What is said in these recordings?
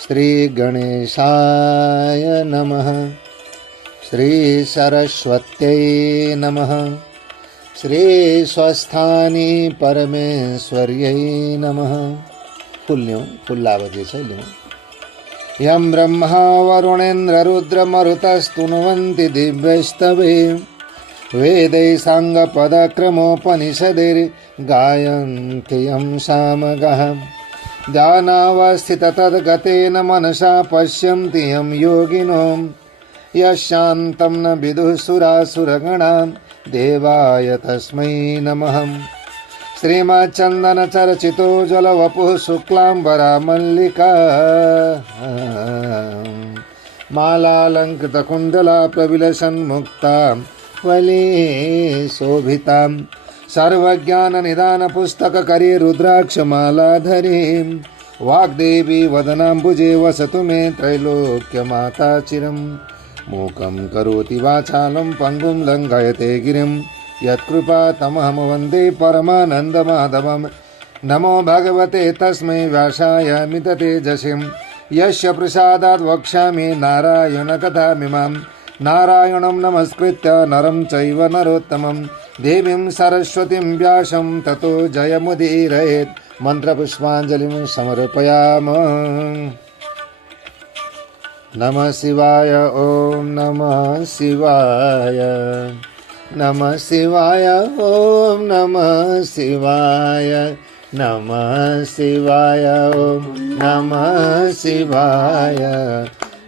श्रीगणेशाय नमः। श्रीसरस्वत्यै नमः। श्रीस्वस्थानी परमेश्वर्यै नमः। फुल ल्यौँ, फुल लाभे छ ल्यौँ। यं ब्रह्मा वरुणेन्द्ररुद्रमरुतस्तुनुवन्ति दिव्यैस्तवे वेदै साङ्गपदक्रमोपनिषदैर्गायन्ति यं सामगाः। ध्यानावस्थिततद्गतेन मनसा पश्यन्ति यं योगिनो यशान्तं न विदुः सुरासुरगणां देवाय तस्मै नमः। श्रीमच्चन्दनचर्चितो जलवपुः शुक्लाम्बरा मल्लिका मालालङ्कृतकुण्डला प्रविलसन्मुक्ता वली शोभितां सर्वज्ञाननिदानपुस्तककरी रुद्राक्षमालाधरीं वाग्देवी वदनाम्बुजे वसतु मे त्रैलोक्यमाता चिरं। मूकं करोति वाचालं पङ्गुं लङ्घयते गिरिं यत्कृपातमहं वन्दे परमानन्दमाधवं। नमो भगवते तस्मै व्यासाय मिततेजसिं यस्य प्रसादात् वक्ष्यामि नारायणकथामिमां। नारायणं नमस्कृत्य नरं चैव नरोत्तमं देवीं सरस्वतीं व्यासं ततो जयमुदीरयेत्। मन्त्रपुष्पाञ्जलिं समर्पयामः। नमः शिवाय ॐ नमः शिवाय नमः शिवाय ॐ नमः शिवाय नमः शिवाय ॐ नमः शिवाय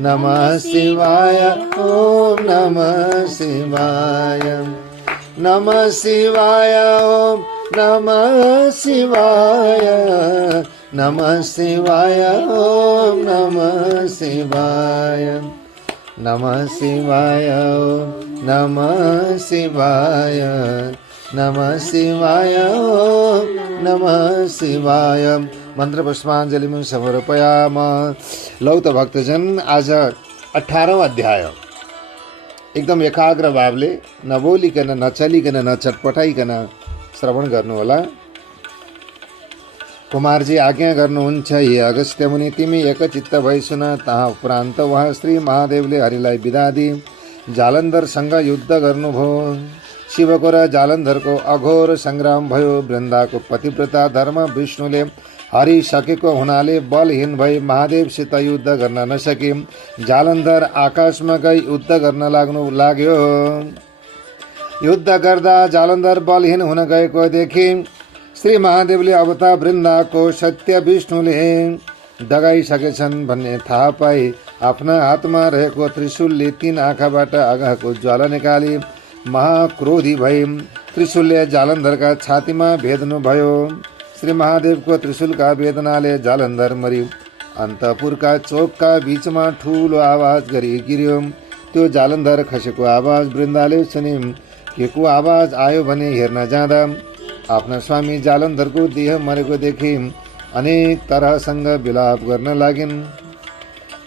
नमः शिवाय ॐ नमः शिवाय नमः शिवाय ॐ नमः शिवाय नमः शिवाय ॐ नमः शिवाय नमः शिवाय ॐ नमः शिवाय नमः शिवाय ॐ नमः शिवाय। मंत्र पुष्पांजलि में समर्पयामः। लौत भक्तजन, आज 18वां अध्याय एकदम एकाग्र भावले नबोलिकन नचलिकन नचटपटाइकन श्रवण गर्नुहोला। कुमारजी आज्ञा गर्नुहुन्छ, हे अगस्त्य मुनि तिमी एकचित्त भई सुन। तहाँ उपरान्त उहाँ श्री महादेवले हरिलाई बिदा दिई जालन्धरसँग युद्ध गर्नुभयो। शिवको र जालन्धरको अघोर संग्राम भयो। वृन्दाको पतिव्रता धर्म विष्णुले हरिसकेको हुनाले बलहीन भई महादेवसित युद्ध गर्न नसके। जालन्धर आकाशमा गई युद्ध गर्न लाग्यो। युद्ध गर्दा जालन्धर बलहीन हुन गएको देखि श्री महादेवले अब त वृन्दाको सत्य विष्णुले दगाइसकेछन् भन्ने थाहा पाई आफ्ना हातमा रहेको त्रिशूलले 3 आँखाबाट आगाको ज्वाला निकाली महाक्रोधी भई त्रिशूलले जालन्धरका छातीमा भेद्नुभयो। श्री महादेवको त्रिशूलका वेदनाले जालन्धर मरि अन्तपुरका चोकका बीचमा ठूलो आवाज गरी गिर्यो। त्यो जालन्धर खसेको आवाज वृन्दाले सुनि के को आवाज आयो भने हेर्न जाँदा आफ्ना स्वामी जालन्धरको देह मरेको देखि अनेक तरहसँग विलाप गर्न लागिन्।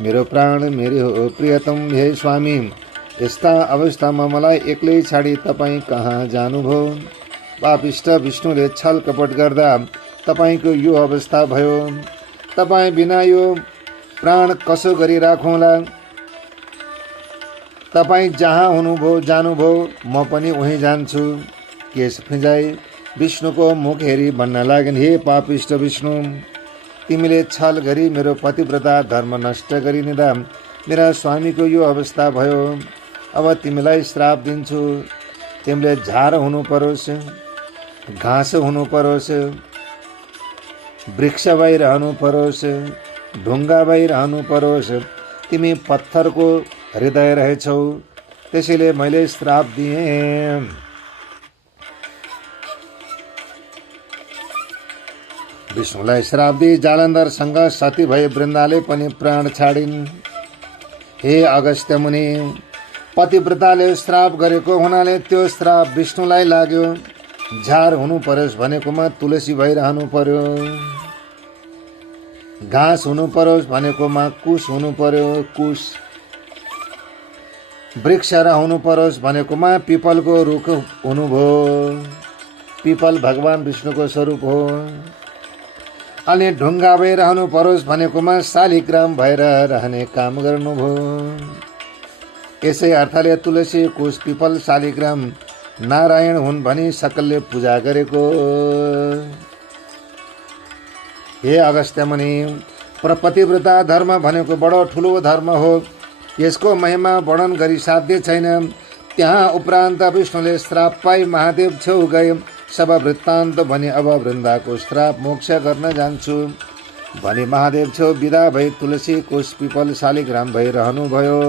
मेरो प्राण, मेरो प्रियतम, हे स्वामी, यस्ता अवस्थामा मलाई एक्लै छाडी तपाईँ कहाँ जानुभयो? पापिष्ट विष्णुले छल कपट गर्दा तपाईको यो अवस्था भयो। तपाईँ बिना यो प्राण कसो गरी राखौँला? तपाईँ जहाँ हुनुभयो जानुभयो, म पनि उहीँ जान्छु। केश फिजाई विष्णुको मुख हेरी भन्न लागिन्, हे पापिष्ट विष्णु, तिमीले छल गरी मेरो पतिव्रता धर्म नष्ट गरिदिँदा मेरा स्वामीको यो अवस्था भयो। अब तिमीलाई श्राप दिन्छु। तिमीले झार हुनु परोस्, घाँस हुनु परोस्, वृक्ष भई रहनु परोस्, ढुङ्गा भई रहनु परोस्। तिमी पत्थरको हृदय रहेछौ, त्यसैले मैले श्राप दिएँ। विष्णुलाई श्राप दिई जालन्धरसँग सती भई वृन्दाले पनि प्राण छाडिन्। हे अगस्त्य मुनि, पतिव्रताले श्राप गरेको हुनाले त्यो श्राप विष्णुलाई लाग्यो। झार हुनु परोस् भनेकोमा तुलसी भइरहनु पर्यो। घाँस हुनु परोस् भनेकोमा कुश हुनु पर्यो, कुश। वृक्ष हुनु परोस् भनेकोमा पिपलको रुख हुनुभयो। पिपल भगवान विष्णुको स्वरूप हो। अनि ढुङ्गा भई रहनु परोस् भनेकोमा शालिग्राम भएर रहने काम गर्नुभयो। यसै अर्थले तुलसी कुश पिपल शालिग्राम नारायण हुन् भनी सकलले पूजा गरेको। हे अगस्त्य मुनि, पतिव्रता धर्म भनेको बडो ठुलो धर्म हो। यसको महिमा वर्णन गरी साध्य छैन। त्यहाँ उपरान्त विष्णुले श्राप पाई महादेव छेउ गए। सब वृत्तान्त भनी अब वृन्दाको श्राप मोक्ष गर्न जान्छु भनी महादेव छेउ विदा भई तुलसी कुश पिपल शालिग्राम भई रहनुभयो।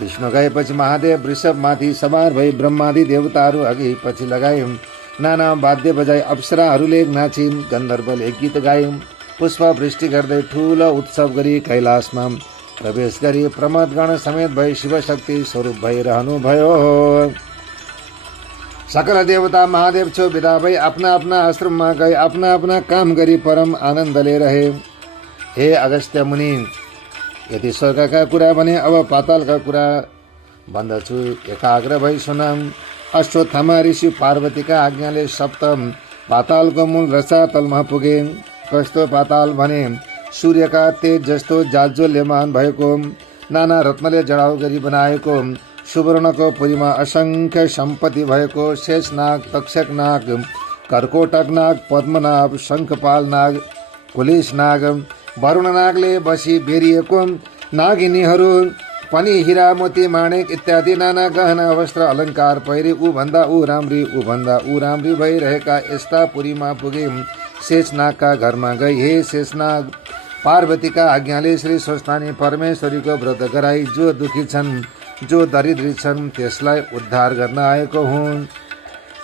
विष्णु गएपछि महादेव वृषभमाथि सवार भई ब्रह्मादि देवताहरू अघि पछि लगाए। नाना वाद्य बजाई अप्सराहरूले नाचिन्, गन्धर्वले गीत गाए। पुष्प वृष्टि गर्दै ठुलो उत्सव गरी कैलाशमा प्रवेश गरी प्रमदगण समेत भई शिवशक्ति स्वरूप भई रहनुभयो। सकल देवता महादेव छेउ विदा भई आफ्ना आफ्ना आश्रममा गई आफ्ना आफ्ना काम गरी परम आनन्दले रहे। हे अगस्त्य मुनि, यदि स्वर्गका कुरा भने अब पातालका कुरा भन्दछु, एकाग्र भई सुनाम। अश्वत्थामा ऋषि पार्वतीका आज्ञाले सप्तम पातालको मूल रसातलमा पुगे। कस्तो पाताल भने सूर्यका तेज जस्तो जाज्वल्यमान भएको, नाना रत्नले जडाउ गरी बनाएको, सुवर्णको पुरीमा असंख्य सम्पत्ति भएको, शेषनाग, तक्षक नाग, कर्कोटक नाग, पद्मनाभ, शङ्खपाल नाग, कुलिस नाग, वरुण नागले बसी बेरिएको नागिनीहरू पनि हीरा मोती माणिक इत्यादि नाना गहना वस्त्र अलङ्कार पहिरी ऊभन्दा ऊ राम्री भइरहेका यस्ता पुरीमा पुगे। शेषनागका घरमा गई। हे शेषनाग, पार्वतीका आज्ञाले श्री स्वस्थानी परमेश्वरीको व्रत गराई जो दुखी छन्, जो दरिद्री छन्, त्यसलाई उद्धार गर्न आएको हुन्।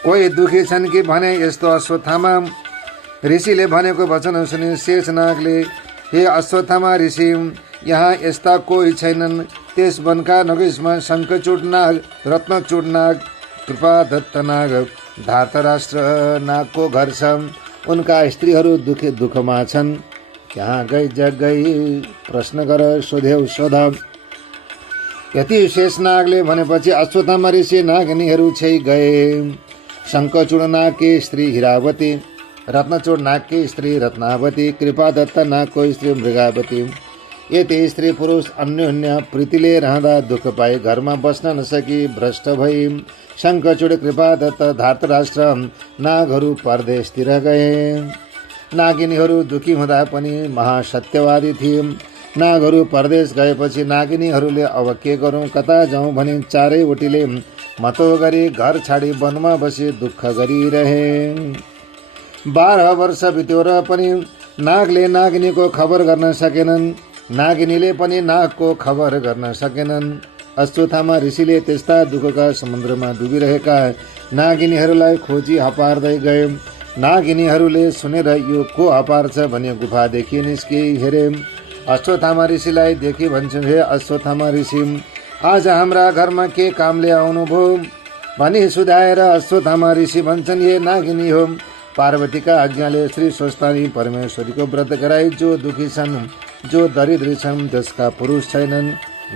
कोही दुखी छन् कि भने यस्तो अश्वत्थामा ऋषिले भनेको वचन सुनि शेषनागले, हे अश्वत्थामा ऋषि, यहाँ यस्ता कोही छैनन्। त्यस वनका नगेशमा शङ्खचूड नाग, रत्नचूड नाग, कृपादत्त नाग, धार्तराष्ट्र नागको घर छ। उनका स्त्रीहरू दुखमा छन्। त्यहाँ गई प्रश्न गर, सोध्यौ सोध। यति शेषनागले भनेपछि अश्वत्थामा ऋषि नागिनीहरू छै गए। शङ्खचूड नागकी स्त्री हिरावती, रत्नचूड नागकी स्त्री रत्नावती, कृपादत्त नागको स्त्री मृगावती, यति स्त्री पुरुष अन्योन्य प्रीतिले रहँदा दुःख पाए घरमा बस्न नसकी भ्रष्ट भई शङ्खचूड, कृपादत्त, धार्तराष्ट्र नागहरू परदेशतिर गए। नागिनीहरू दुखी हुँदा पनि महासत्यवादी थिए। नागहरू परदेश गएपछि नागिनीहरूले अब के गरौँ, कता जाउँ भनी चारैवटीले मतो गरी घर छाडी वनमा बसी दुःख गरिरहे। 12 वर्ष बित्यो र पनि नागले नागिनीको खबर गर्न सकेनन्। नागिनीले पनि नागको खबर गर्न सकेनन्। अश्वत्थामा ऋषिले त्यस्ता दुःखका समुद्रमा डुबिरहेका नागिनीहरूलाई खोजी हपार्दै गए। नागिनीहरूले सुनेर यो को हपार्छ भने गुफादेखि निस्के हेरे। अश्वत्थामा ऋषिलाई देखि भन्छन्, हे अश्वत्थामा ऋषि, आज हाम्रा घरमा के कामले आउनुभयो भनी सुधाएर अश्वत्थामा ऋषि भन्छन्, हे नागिनी हो, पार्वतीका आज्ञाले श्री स्वस्थानी परमेश्वरीको व्रत गराई जो दुखी छन्, जो दरिद्री छन्, जसका पुरुष छैनन्,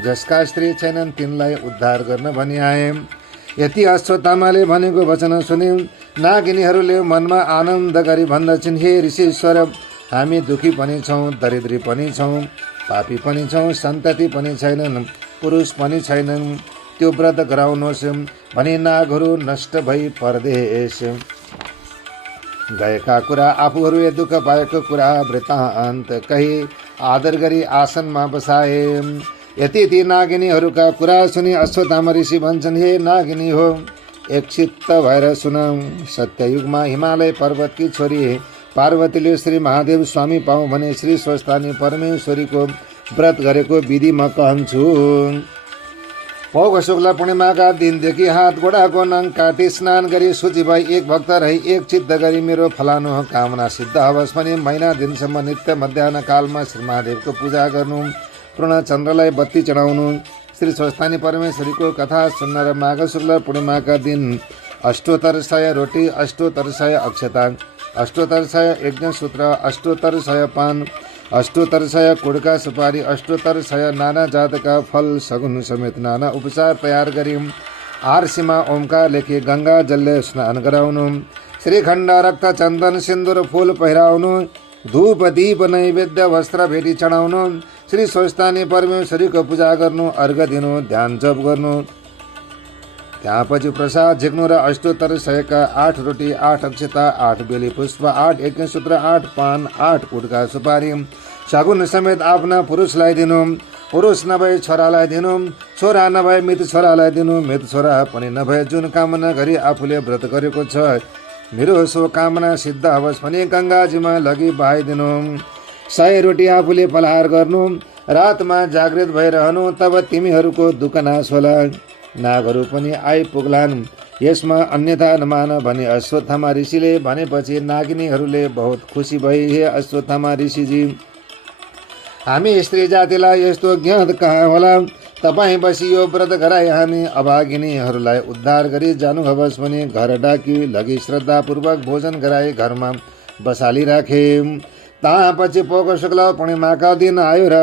जसका स्त्री छैनन्, तिनलाई उद्धार गर्न भनी आए। यति अश्वत्थामाले भनेको वचन सुने नागिनीहरूले मनमा आनन्द गरी भन्दछन्, हे ऋषीश्वर, हामी दुखी पनि छौँ, दरिद्री पनि छौँ, पापी पनि छौँ, सन्तति पनि छैनन्, पुरुष पनि छैनन्, त्यो व्रत गराउनुहोस् भनी नागहरू नष्ट भई परदेश गएका कुरा, आफूहरूले दुःख पाएको कुरा वृत्तान्त कही आदर गरी आसनमा बसाए। यति ती नागिनीहरूका कुरा सुनि अश्वत्थामा ऋषि भन्छन्, हे नागिनी हो, एकचित्त भएर सुन। सत्ययुगमा हिमालय पर्वतकी छोरी पार्वतीले श्री महादेव स्वामी पाऊँ भने श्री स्वस्थानी परमेश्वरीको व्रत गरेको विधि म कहन्छु। पौष शुक्ल पूर्णिमाका दिनदेखि हात गोडाको नङ काटी स्नान गरी शुचि भई एक भक्त रही एक चित्त गरी मेरो फलानु कामना सिद्ध होस् भने महिना दिनसम्म नित्य मध्याह्न कालमा श्री महादेवको पूजा गर्नु, पूर्ण चन्द्रलाई बत्ती चढाउनु, श्री स्वस्थानी परमेश्वरीको कथा सुन्न र माघ शुक्ल पूर्णिमाका दिन 800 रोटी, 800 अक्षता, 800 यज्ञसूत्र, 800 पान, 800 कुडका सुपारी, 800 नाना जातका फल सगुन समेत नाना उपचार तयार गरी आरसीमा ओमकार लेखी गंगा जलले स्नान गराउनु, श्रीखण्ड रक्त चन्दन सिन्दुर फूल पहिराउनु, धूप दीप नैवेद्य वस्त्र भेटी चढाउनु, श्री स्वस्थानी परमेश्वरीको पूजा गर्नु, अर्घ दिनु, ध्यान जप गर्नु। त्यहाँपछि प्रसाद झिक्नु र अष्टोत्तर 100 का 8 रोटी, 8 अक्षता, 8 बेली पुष्प, 8 यज्ञसूत्र, 8 पान, 8 कुटका सुपारी सगुन समेत आफ्ना पुरुषलाई दिनु, पुरुष नभए छोरालाई दिनु, छोरा नभए मृत छोरालाई दिनु, मृत छोरा पनि नभए जुन कामना गरी आफूले व्रत गरेको छ मेरो सो कामना सिद्ध होस् भने गङ्गाजीमा लगी बहाइदिनु। 100 रोटी आफूले फलाहार गर्नु, रातमा जागृत भइरहनु, तब तिमीहरूको दुःख नाश होला, नागहरू पनि आइपुग्लान्। यसमा अन्यथा नमान भने अश्वत्थामा ऋषिले भनेपछि नागिनीहरूले बहुत खुसी भए। हे अश्वत्थामा ऋषिजी, हामी स्त्री जातिलाई यस्तो ज्ञात कहाँ होला, तपाईँ बसी यो व्रत गराई हामी अभागिनीहरूलाई उद्धार गरी जानुहोस् भने घर डाकी लगी श्रद्धापूर्वक भोजन गराई घरमा बसाली राखे। तापछि पोको शुक्ल पूर्णिमाका दिन आयो र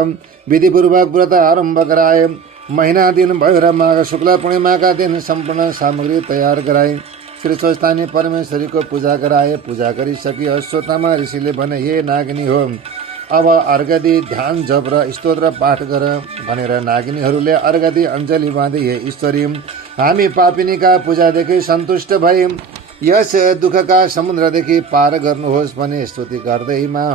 विधिपूर्वक व्रत आरम्भ गराए। महिना दिन भयो र माघ शुक्ल पूर्णिमाका दिन सम्पूर्ण सामग्री तयार गराए। श्री स्वस्थानी परमेश्वरीको पूजा गराए। पूजा गरिसकी अश्वत्थामा ऋषिले भने, हे नागिनी हो, अब अर्घ दि, ध्यान जप र स्तोत्र पाठ गर भनेर नागिनीहरूले अर्घ दि अञ्जली बाँधे। हे ईश्वरी, हामी पापिनीका पूजादेखि सन्तुष्ट भए यस दुःखका समुद्रदेखि पार गर्नुहोस् भने स्तुति गर्दैमा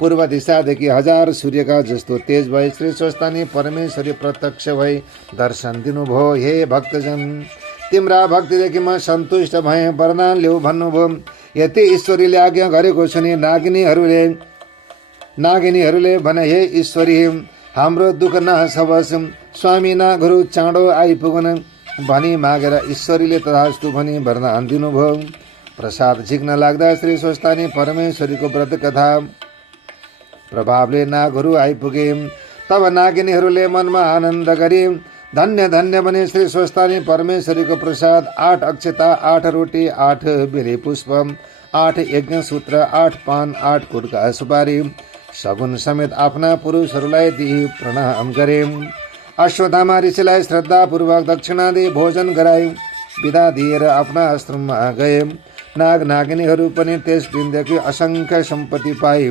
पूर्व दिशादेखि 1000 सूर्यका जस्तो तेज भई श्री स्वस्थानी परमेश्वरी प्रत्यक्ष भई दर्शन दिनुभयो। हे भक्तजन, तिम्रा भक्तिदेखि म सन्तुष्ट भएँ, वरदान ल्याऊ भन्नुभयो। यति ईश्वरीले आज्ञा गरेको सुनि नागिनीहरूले भने, हे ईश्वरी, हाम्रो दुःख नाश होस्, स्वामी नागहरू चाँडो आइपुगुन् भनी मागेर ईश्वरीले तथास्तु भनी वरदान दिनुभयो। प्रसाद झिक्न लाग्दा श्री स्वस्थानी परमेश्वरीको व्रत कथा प्रभावले नागहरू आइपुगे। तब नागिनीहरूले मनमा आनन्द गरे, धन्य धन्य भने श्री स्वस्थानी परमेश्वरीको प्रसाद 8 अक्षता, 8 रोटी, 8 बेली पुष्प, 8 यज्ञसूत्र, 8 पान, 8 कुटका सुपारी सगुन समेत आफ्ना पुरुषहरूलाई दिई प्रणाम गरे। अश्वत्थामा ऋषिलाई श्रद्धापूर्वक दक्षिणा दिई भोजन गराई विदा दिएर आफ्ना आश्रममा गए। नाग नागिनीहरू पनि त्यस दिनदेखि असंख्य सम्पत्ति पाई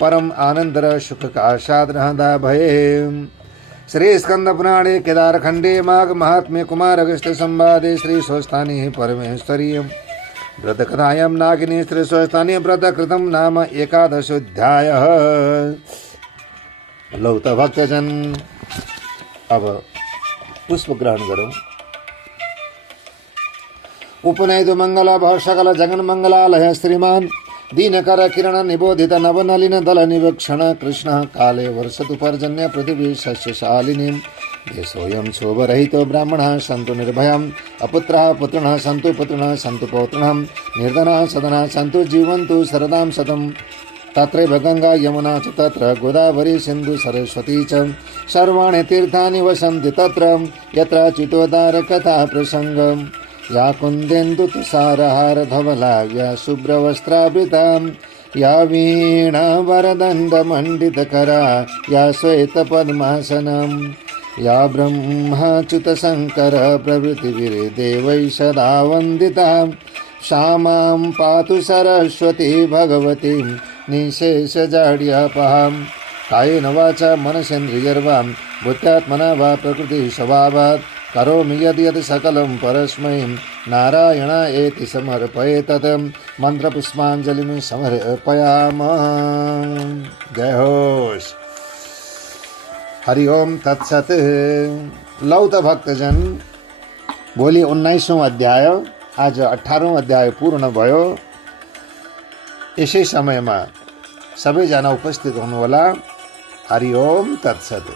परम आनन्द र सुखका साथ रहँदा भए। श्री स्कंद पुराणे केदारखण्डे माघ महात्म्य कुमार अगस्त संवादे श्री स्वस्थानी परमेश्वरी व्रत कथायां नागिनी श्री स्वस्थानी व्रत कृतम नाम 11 लौ त भक्तजन, अब पुष्प ग्रहण गरौं। उपनयित मंगल भव सकल जगन मंगलालय श्रीमान दीनकर किरण निबोधित नवनलिन दल निवक्षण कृष्ण काले वर्षतु पर्जन्य पृथिवी शस्यशालिनी देशोऽयं क्षोभरहितो ब्राह्मणः सन्तु निर्भयम् अपुत्रः पुत्रिणः सन्तु पुत्रिणः सन्तु पौत्रिणः निर्धनः सदनः सन्तु जीवन्तु शरदां शतम् तत्रैव गंगा यमुना च तत्र गोदावरी सिन्धु सरस्वती च सर्वाणि तीर्थानि वसन्ति तत्र यत्र चितोदार कथा प्रसंगम् या कुन्देन्दु तुषारहार धवला या शुभ्रवस्त्रावृता या वीणा वरदण्ड मंडितकरा या श्वेत पद्मासनम् या ब्रह्माच्युत शंकर प्रभृतिभिर्देवैः सदा वन्दिता श्यामां पातु सरस्वती भगवती निशेषजाड्यापहां कायेन वाचा मनसेन्द्रियर्वा बुद्ध्यात्मना वा प्रकृति स्वभावात् करोमि यद् यद् सकलं परस्मै नारायणायेति समर्पये तत् मंत्रपुष्पांजलिं समर्पयामः। जय होश। हरि ओम तत्सत। लौ त भक्तजन, भोलि 19औं अध्याय, आज 18औं अध्याय पूर्ण भयो। यसै समयमा सबैजना उपस्थित हुनुहोला। हरि ओम तत्सत।